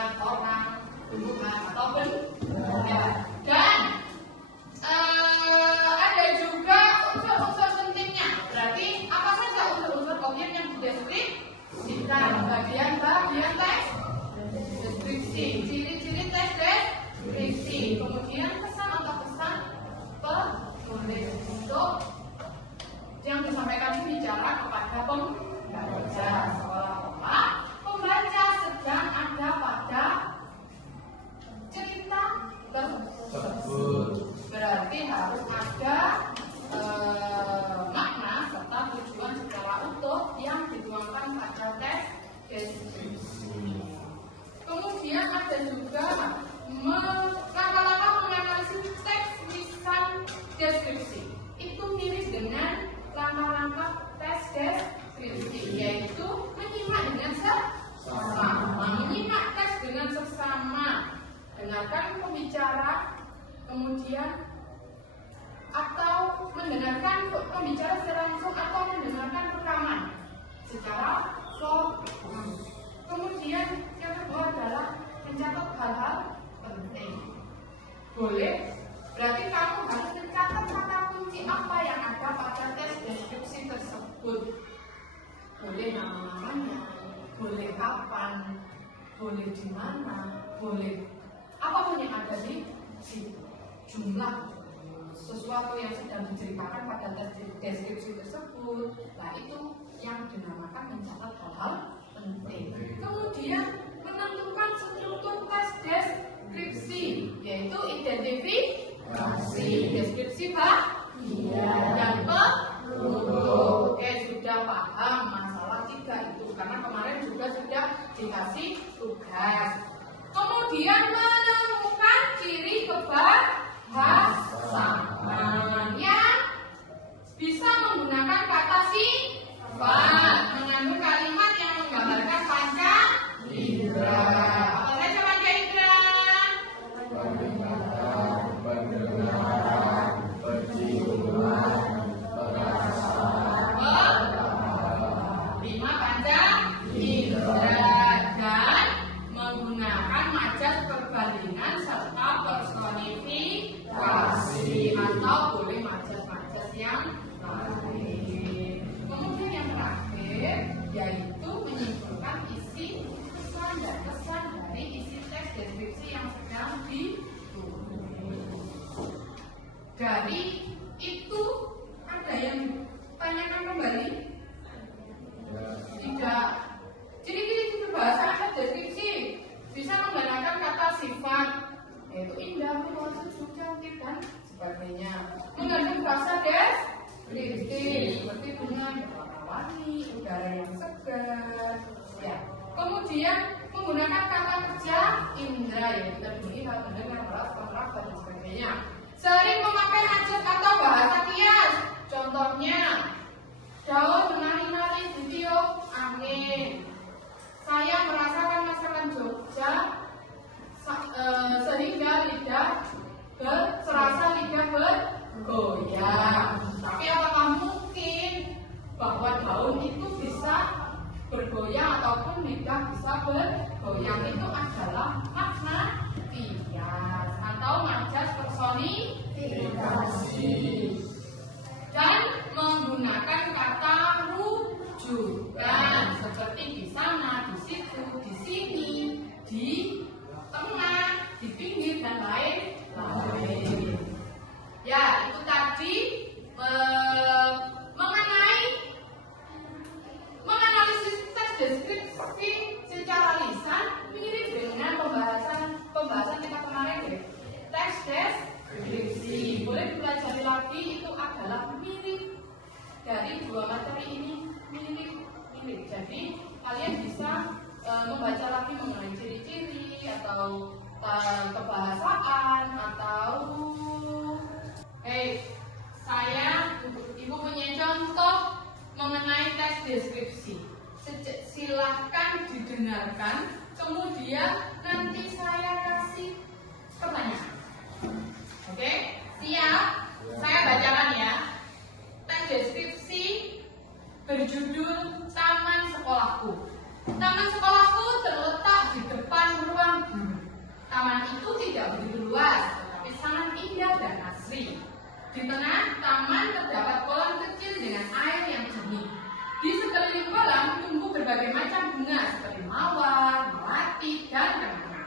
hewan, orang, tumbuhan atau benda. Dan ada juga unsur-unsur pentingnya. Berarti apa saja unsur-unsur objek yang dideskripsikan? Bagian-bagian teks deskripsi, ciri-ciri teks deskripsi, kemudian pesan atau pesan penulis untuk yang disampaikan bicara kepada pembaca, seolah-olah pembaca sedang ada pada cerita tersebut. Berarti harus ada makna serta tujuan secara utuh yang dituangkan pada teks deskripsi. Kemudian ada juga langkah-langkah menganalisis teks lisan deskripsi. Itu mirip dengan langkah-langkah teks deskripsi, yaitu menyimak dengan seksama, menyimak teks dengan seksama, dengarkan pembicara, kemudian atau mendengarkan pembicara secara langsung atau mendengarkan rekaman secara formal. Kemudian yang kedua adalah mencatat hal-hal penting. Boleh, berarti kamu harus mencatat kata kunci apa yang ada pada teks deskripsi tersebut. Boleh nama-namanya, boleh kapan, boleh di mana, boleh apapun yang ada di situ. Jumlah sesuatu yang sedang diceritakan pada teks deskripsi tersebut, nah itu yang dinamakan mencatat hal-hal penting. Kemudian menentukan struktur teks deskripsi, yaitu identifikasi, deskripsi dan penutup. Oke, sudah paham masalah 3 itu karena kemarin juga sudah dikasih tugas. Kemudian menemukan ciri kebahasan yang bisa menggunakan kata sifat, mengandung kalimat yang menggambarkan panca indera. Apa saja panca indera? Penglihatan, pendengaran, penciuman, perasaan, 5 panca indera, dan menggunakan majas perbandingan serta personifikasi atau boleh majas-majas yang lain. Kemudian yang terakhir yaitu menyimpulkan isi pesan dan kesan dari isi teks deskripsi yang sedang ditulis. Dari itu ada yang tanyakan kembali? Tidak. Ciri-ciri bahasa teks deskripsi bisa menggunakan kata sifat, yaitu indah, luas, sejuk, cantik, dan sebagainya. Mengandung bahasa deskripsi seperti bunga yang warna-warni, udara yang segar, ya. Kemudian menggunakan kata kerja indra, yaitu terdiri dari mendengar, merasa, dan sebagainya. Sering memakai majas atau bahasa kias, contohnya daun menari-nari di tiup angin. Saya merasakan masakan Jogja sehingga serasa lidah bergoyang. Tapi apakah mungkin bahwa daun itu bisa bergoyang ataupun lidah bisa bergoyang? Itu adalah makna kias atau majas personifikasi. Dan menggunakan kata rujukan seperti di sana, di situ, di sini, di tengah, di pinggir, dan lain-lain. Ya, itu tadi menganalisis teks deskripsi secara lisan mirip dengan pembahasan kita kemarin ya. Teks deskripsi boleh dipelajari lagi, itu adalah mirip dari 2 materi ini, mirip. Jadi kalian bisa membaca lagi mengenai ciri-ciri atau kebahasaan atau saya ibu punya contoh mengenai teks deskripsi. Silahkan didengarkan, kemudian nanti saya kasih pertanyaan. Oke, siap? Saya bacakan ya. Teks deskripsi berjudul Taman Sekolahku. Taman sekolahku terletak di depan ruang luas, tetapi sangat indah dan asri. Di tengah taman terdapat kolam kecil dengan air yang jernih. Di sekeliling kolam tumbuh berbagai macam bunga seperti mawar, melati, dan kenanga.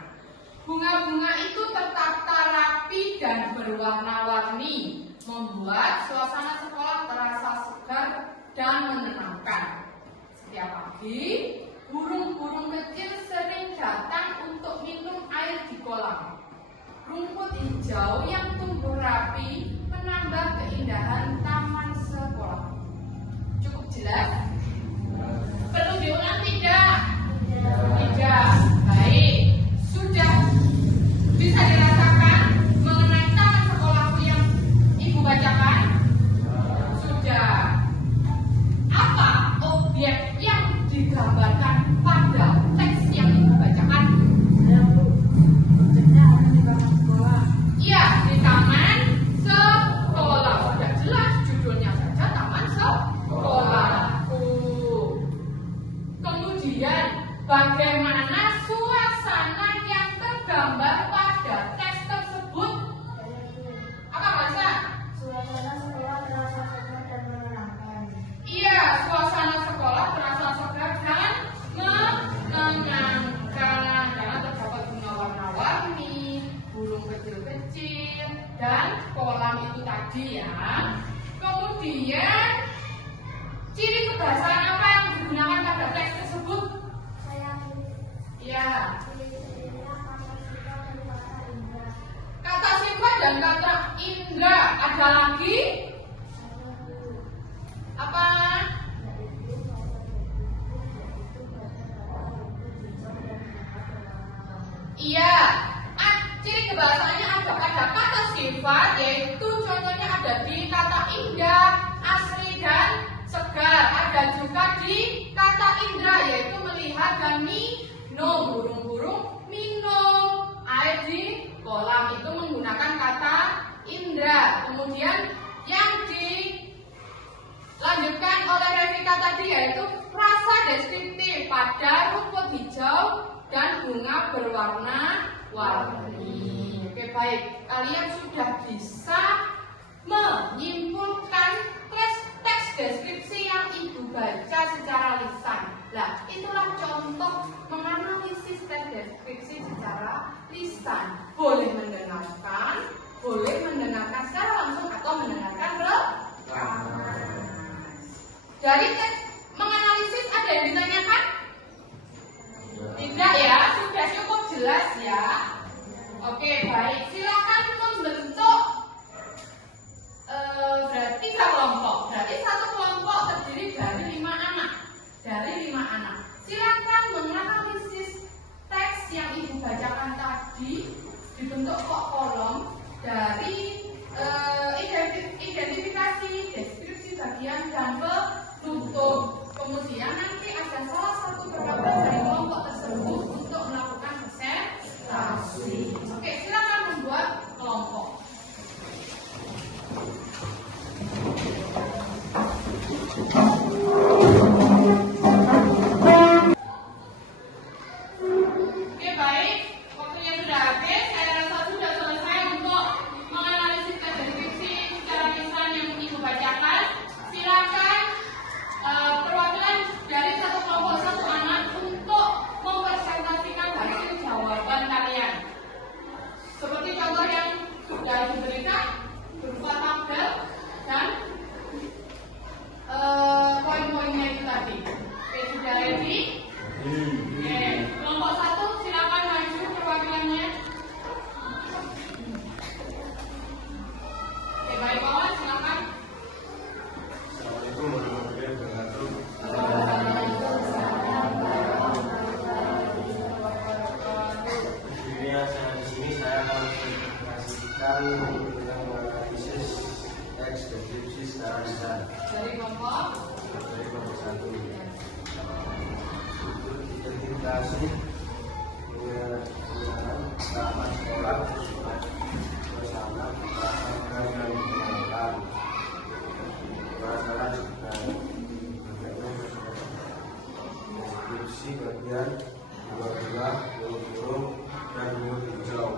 Bunga-bunga itu tertata rapi dan berwarna-warni, membuat suasana sekolah terasa segar dan menenangkan. Setiap pagi, burung-burung kecil sering datang untuk minum air di kolam. Rumput hijau yang tumbuh rapi menambah keindahan taman sekolah. Cukup jelas? Perlu diulang tidak? Tidak. Baik. Sudah bisa dirasakan mengenai taman sekolahku yang Ibu bacakan? Sudah. Apa objek yang digambarkan pada teks yang Ibu bacakan? Iya, di taman sekolah. Sudah jelas judulnya saja taman sekolah. Kemudian bagaimana suasana yang tergambar pada teks tersebut? Apa bahasa? Suasana sekolah terasa segar dan menenangkan. Iya, suasana sekolah terasa segar dan menenangkan karena terdapat bunga warna-warni, burung kecil-kecil, dan kolam itu tadi ya. Kemudian ciri kebahasaan apa yang digunakan pada teks tersebut? Ya, kata sifat dan kata indra. Ada lagi? Apa? Iya, ciri kebahasaannya ada kata sifat, yaitu contohnya ada di kata indah, asri, dan segar. Ada juga di kata indra, yaitu melihat dan minum. Burung-burung minum air di kolam itu menggunakan kata indra. Kemudian yang dilanjutkan oleh Revita tadi yaitu frasa deskriptif pada rumput hijau dan bunga berwarna-warni. Oke, baik. Kalian sudah bisa menyimpulkan teks deskripsi yang Ibu baca secara lisan. Nah, itulah contoh menganalisis teks deskripsi secara lisan. Boleh mendengarkan secara langsung atau mendengarkan rekaman. Dari teks menganalisis ada yang ditanyakan? Tidak ya, sudah cukup jelas ya. Oke, baik. Silakan membentuk berarti 3 kelompok. Berarti satu kelompok terdiri dari 5 anak. Silakan menganalisis teks yang Ibu bacakan tadi, dibentuk kolom dari identifikasi, deskripsi bagian, dan penutup. Kemudian nanti ada salah satu perwakilan dari kelompok tersebut untuk melakukan presentasi. Oke, silakan membuat kelompok. Oke, baik. Waktunya sudah habis. Saya rasa sudah selesai untuk menganalisis deskripsi secara lisan yang Ibu bacakan. Silakan perwakilan dari satu kelompok satu anak untuk mempresentasikan hasil jawaban kalian. Seperti contoh yang sudah diberikan berupa tabel dan poin-poinnya itu tadi. Oke, sudah ready? Oke, kelompok satu silakan maju perwakilannya. Oke, baik kawan, silakan. Assalamualaikum warahmatullahi wabarakatuh. Saya akan mempresentasikan tentang analisis teks deskripsi secara lisan Dari kelompok satu. Identifikasi penggunaan taman sekolah bersama perasaan dan menyenangkan. Perasaan dan deskripsi bagian bunga-bunga, burung-burung, dan rumput hijau.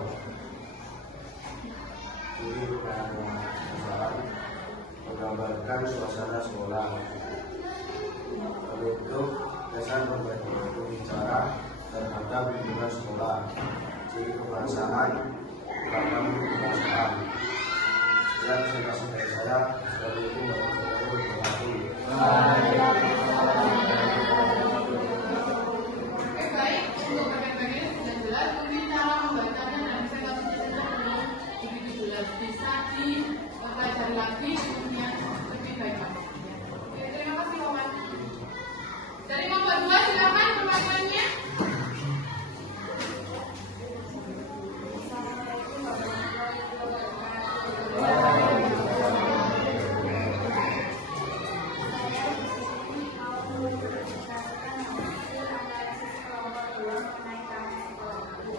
sekolah. Ciri kebangsaan, beragam kebangsaan. Sekian presentasi dari saya. Assalamualaikum warahmatullahi wabarakatuh. Oke, baik. Untuk bagian-bagian sudah jelas. Mungkin cara membacanya dan presentasinya belum begitu jelas. Bisa dipelajari lagi ilmunya lebih baik lagi. Oke, terima kasih Wawan. Dari nomor 2 silakan pertanyaannya. Assalamualaikum warahmatullahi wabarakatuh. Saya di sini mau menjelaskan hasil analisis kelompok 2 mengenai kami sekolahku.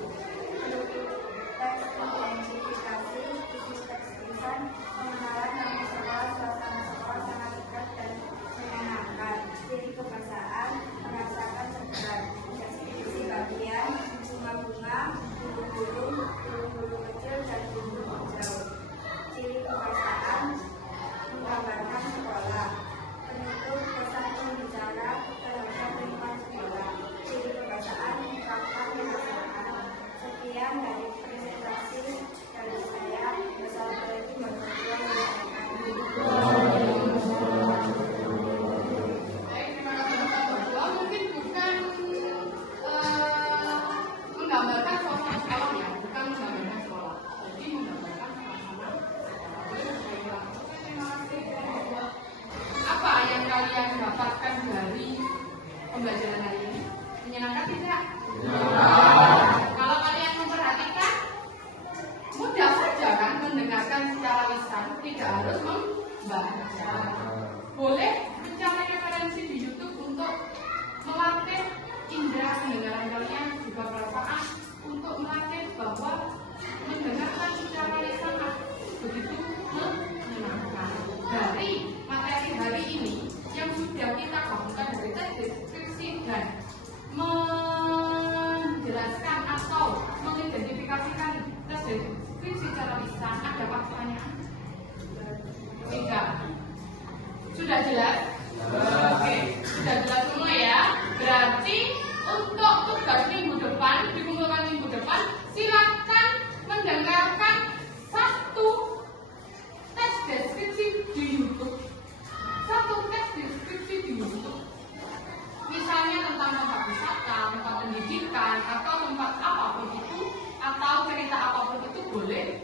Teks identifikasi, khusus teks tulisan, pengenalan nama sekolah, suasana sekolah sangat dekat dan menyenangkan. Ciri kebahasaan, merasakan segar. Deskripsi bagian, bunga-bunga, burung-burung kecil dan burung hijau. Ciri kebahasaan, menggambarkan sekolah. Penutup pesan pembicara terhadap lingkungan sekolah. Ciri kebahasaan, mengungkapkan perasaan. Sekian dari presentasi dari saya. Wassalamualaikum warahmatullahi wabarakatuh. Baik, terima kasih Bapak Berdua. Mungkin bukan menggambarkan suasana sekolah ya, bukan menggambarkan sekolah. Jadi menggambarkan suasana sekolah. Terima kasih Bapak Berdua. Apa yang kalian dapatkan dari pembelajaran hari ini? Menyenangkan tidak? Kalau kalian memperhatikan, mudah saja kan mendengarkan secara lisan, tidak harus membaca. Boleh mencari referensi di YouTube untuk melatih indera pendengaran kalian, juga perasaan, untuk melatih bahwa mendengarkan secara lisan begitu menyenangkan. Dari materi hari ini yang sudah kita gabungkan dari tes deskripsi dan menjelaskan atau mengidentifikasikan tes deskripsi secara lisan, ada pertanyaan? Tidak. Sudah jelas? Oke, sudah jelas semua ya. Berarti untuk tugas minggu depan, dikumpulkan minggu depan, silakan mendengarkan satu tes deskripsi di YouTube. Satu tes deskripsi di YouTube. Misalnya tentang tempat wisata, tempat pendidikan, atau tempat apapun itu, atau cerita apapun itu boleh